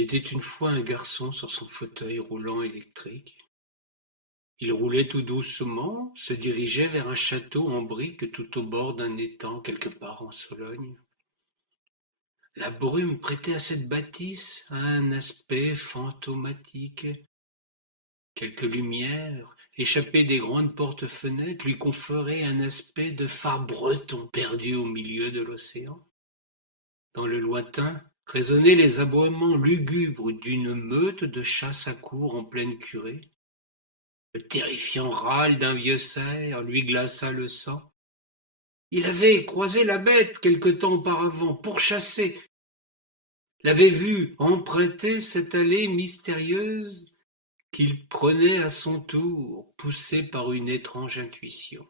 Il était une fois un garçon sur son fauteuil roulant électrique. Il roulait tout doucement, se dirigeait vers un château en briques tout au bord d'un étang quelque part en Sologne. La brume prêtait à cette bâtisse un aspect fantomatique. Quelques lumières, échappées des grandes portes-fenêtres, lui conféraient un aspect de phare breton perdu au milieu de l'océan. Dans le lointain résonnaient les aboiements lugubres d'une meute de chasse à courre en pleine curée. Le terrifiant râle d'un vieux cerf lui glaça le sang. Il avait croisé la bête quelque temps auparavant, pourchassé, l'avait vue emprunter cette allée mystérieuse qu'il prenait à son tour, poussé par une étrange intuition.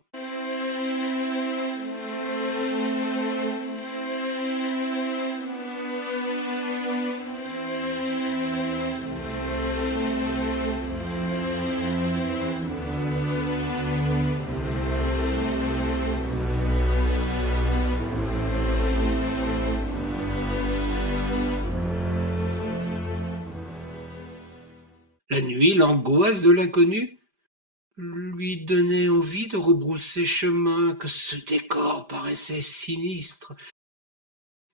La nuit, l'angoisse de l'inconnu lui donnait envie de rebrousser chemin, que ce décor paraissait sinistre.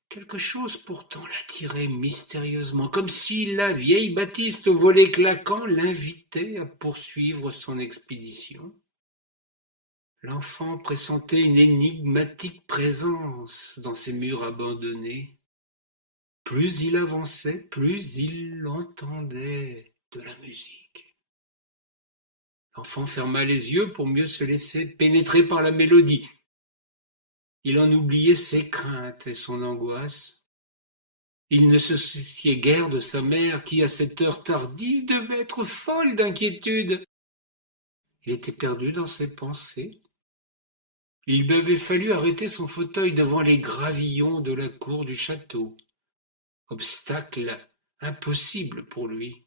Quelque chose pourtant l'attirait mystérieusement, comme si la vieille Baptiste au volet claquant l'invitait à poursuivre son expédition. L'enfant pressentait une énigmatique présence dans ces murs abandonnés. Plus il avançait, plus il entendait de la musique. L'enfant ferma les yeux pour mieux se laisser pénétrer par la mélodie. Il en oubliait ses craintes et son angoisse. Il ne se souciait guère de sa mère qui, à cette heure tardive, devait être folle d'inquiétude. Il était perdu dans ses pensées. Il lui avait fallu arrêter son fauteuil devant les gravillons de la cour du château. Obstacle impossible pour lui.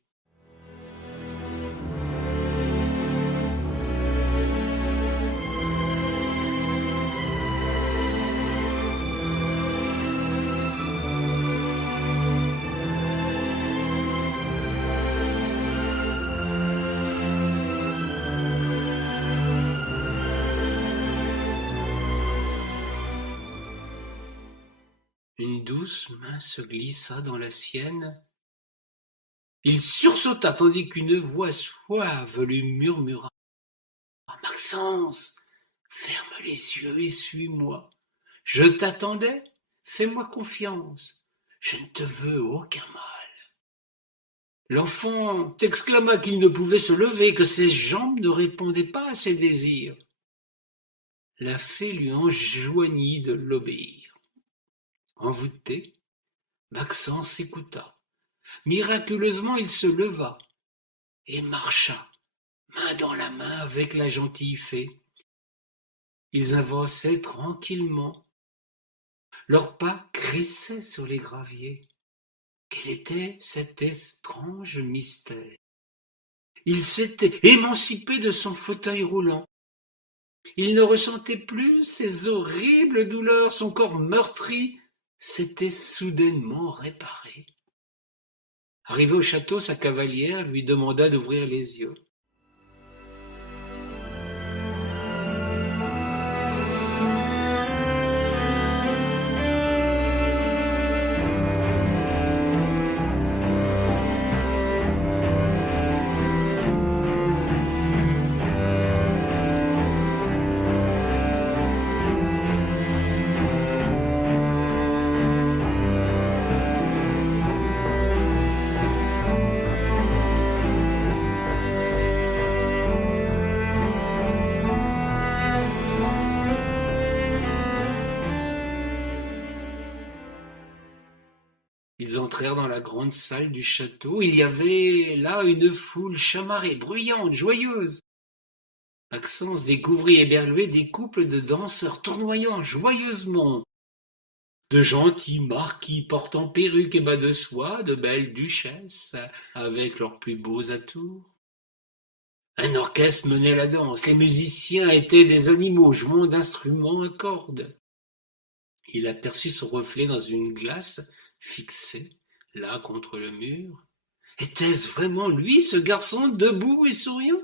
Une douce main se glissa dans la sienne. Il sursauta tandis qu'une voix suave lui murmura: « Maxence, ferme les yeux et suis-moi. Je t'attendais, fais-moi confiance. Je ne te veux aucun mal. » L'enfant s'exclama qu'il ne pouvait se lever, que ses jambes ne répondaient pas à ses désirs. La fée lui enjoignit de l'obéir. Envoûté, Maxence écouta. Miraculeusement, il se leva et marcha, main dans la main avec la gentille fée. Ils avançaient tranquillement. Leurs pas crissaient sur les graviers. Quel était cet étrange mystère? Il s'était émancipé de son fauteuil roulant. Il ne ressentait plus ces horribles douleurs, son corps meurtri s'était soudainement réparé. Arrivé au château, sa cavalière lui demanda d'ouvrir les yeux. Ils entrèrent dans la grande salle du château. Il y avait là une foule chamarrée, bruyante, joyeuse. Maxence découvrit éberlués des couples de danseurs tournoyant joyeusement. De gentils marquis portant perruques et bas de soie, de belles duchesses avec leurs plus beaux atours. Un orchestre menait la danse. Les musiciens étaient des animaux jouant d'instruments à cordes. Il aperçut son reflet dans une glace fixée là contre le mur. Était-ce vraiment lui, ce garçon, debout et souriant?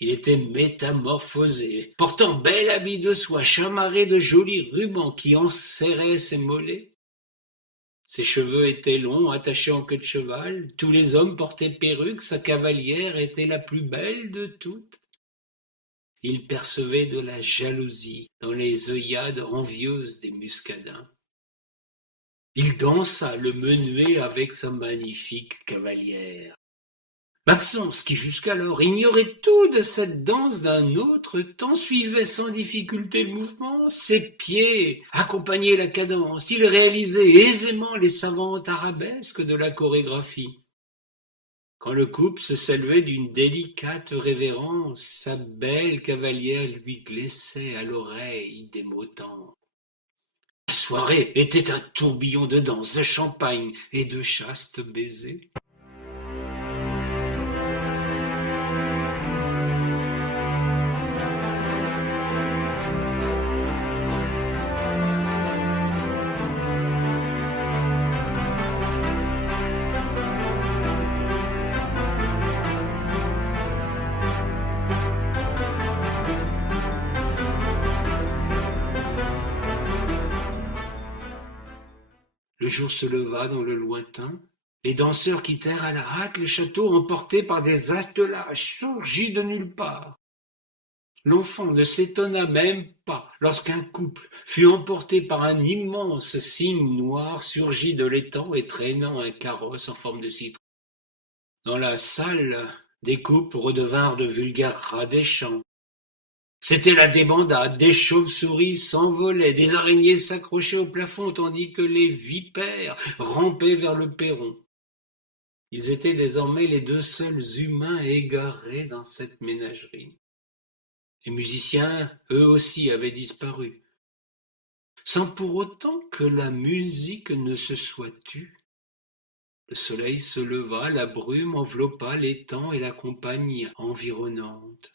Il était métamorphosé, portant bel habit de soie, chamarré de jolis rubans qui enserraient ses mollets. Ses cheveux étaient longs, attachés en queue de cheval. Tous les hommes portaient perruques, sa cavalière était la plus belle de toutes. Il percevait de la jalousie dans les œillades envieuses des muscadins. Il dansa le menuet avec sa magnifique cavalière. Maxence, qui jusqu'alors ignorait tout de cette danse d'un autre temps, suivait sans difficulté le mouvement. Ses pieds accompagnaient la cadence. Il réalisait aisément les savantes arabesques de la chorégraphie. Quand le couple se saluait d'une délicate révérence, sa belle cavalière lui glissait à l'oreille des mots tendres. La soirée était un tourbillon de danse, de champagne et de chastes baisers. Le jour se leva dans le lointain. Les danseurs quittèrent à la hâte le château, emportés par des attelages surgis de nulle part. L'enfant ne s'étonna même pas lorsqu'un couple fut emporté par un immense cygne noir surgi de l'étang et traînant un carrosse en forme de citron. Dans la salle, des couples redevinrent de vulgaires rats des champs. C'était la débandade, des chauves-souris s'envolaient, des araignées s'accrochaient au plafond tandis que les vipères rampaient vers le perron. Ils étaient désormais les deux seuls humains égarés dans cette ménagerie. Les musiciens, eux aussi, avaient disparu, sans pour autant que la musique ne se soit tue. Le soleil se leva, la brume enveloppa l'étang et la campagne environnante.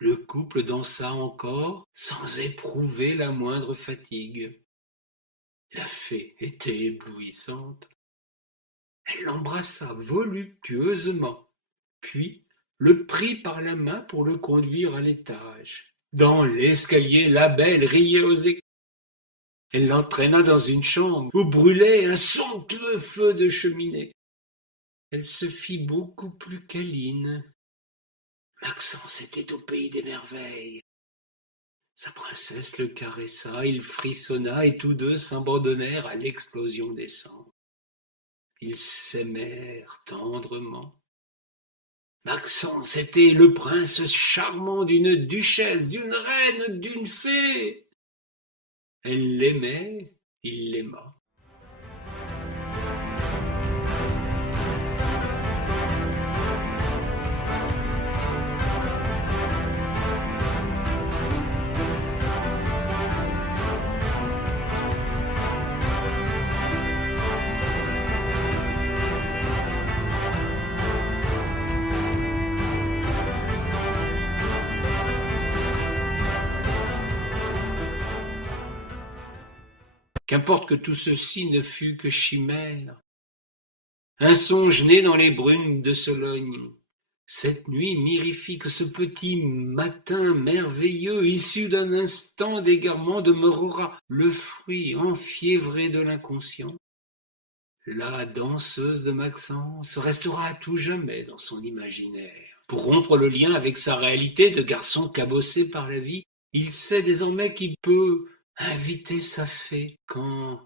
Le couple dansa encore, sans éprouver la moindre fatigue. La fée était éblouissante. Elle l'embrassa voluptueusement, puis le prit par la main pour le conduire à l'étage. Dans l'escalier, la belle riait aux éclats. Elle l'entraîna dans une chambre où brûlait un somptueux feu de cheminée. Elle se fit beaucoup plus câline. Maxence était au pays des merveilles. Sa princesse le caressa, il frissonna et tous deux s'abandonnèrent à l'explosion des cendres. Ils s'aimèrent tendrement. Maxence était le prince charmant d'une duchesse, d'une reine, d'une fée. Elle l'aimait, il l'aima. Qu'importe que tout ceci ne fût que chimère, un songe né dans les brumes de Sologne. Cette nuit mirifique, ce petit matin merveilleux, issu d'un instant d'égarement, demeurera le fruit enfiévré de l'inconscient. La danseuse de Maxence restera à tout jamais dans son imaginaire. Pour rompre le lien avec sa réalité de garçon cabossé par la vie, il sait désormais qu'il peut inviter sa fée quand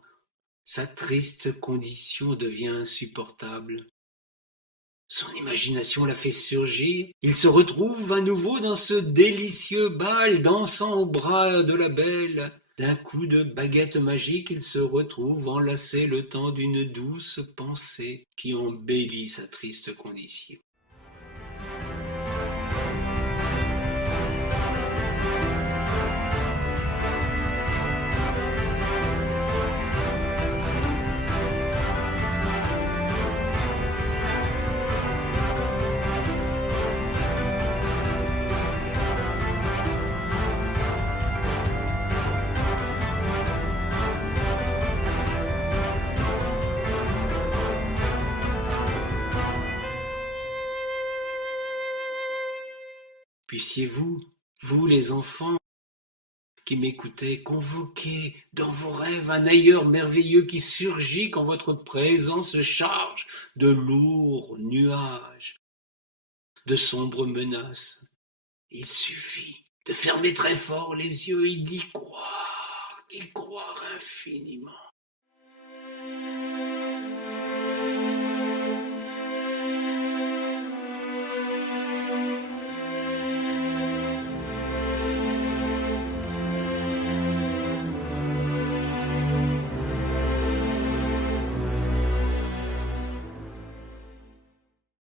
sa triste condition devient insupportable. Son imagination la fait surgir. Il se retrouve à nouveau dans ce délicieux bal, dansant au bras de la belle. D'un coup de baguette magique, il se retrouve enlacé le temps d'une douce pensée qui embellit sa triste condition. puissiez-vous, vous les enfants qui m'écoutez, convoquer dans vos rêves un ailleurs merveilleux qui surgit quand votre présence se charge de lourds nuages, de sombres menaces. Il suffit de fermer très fort les yeux et d'y croire infiniment.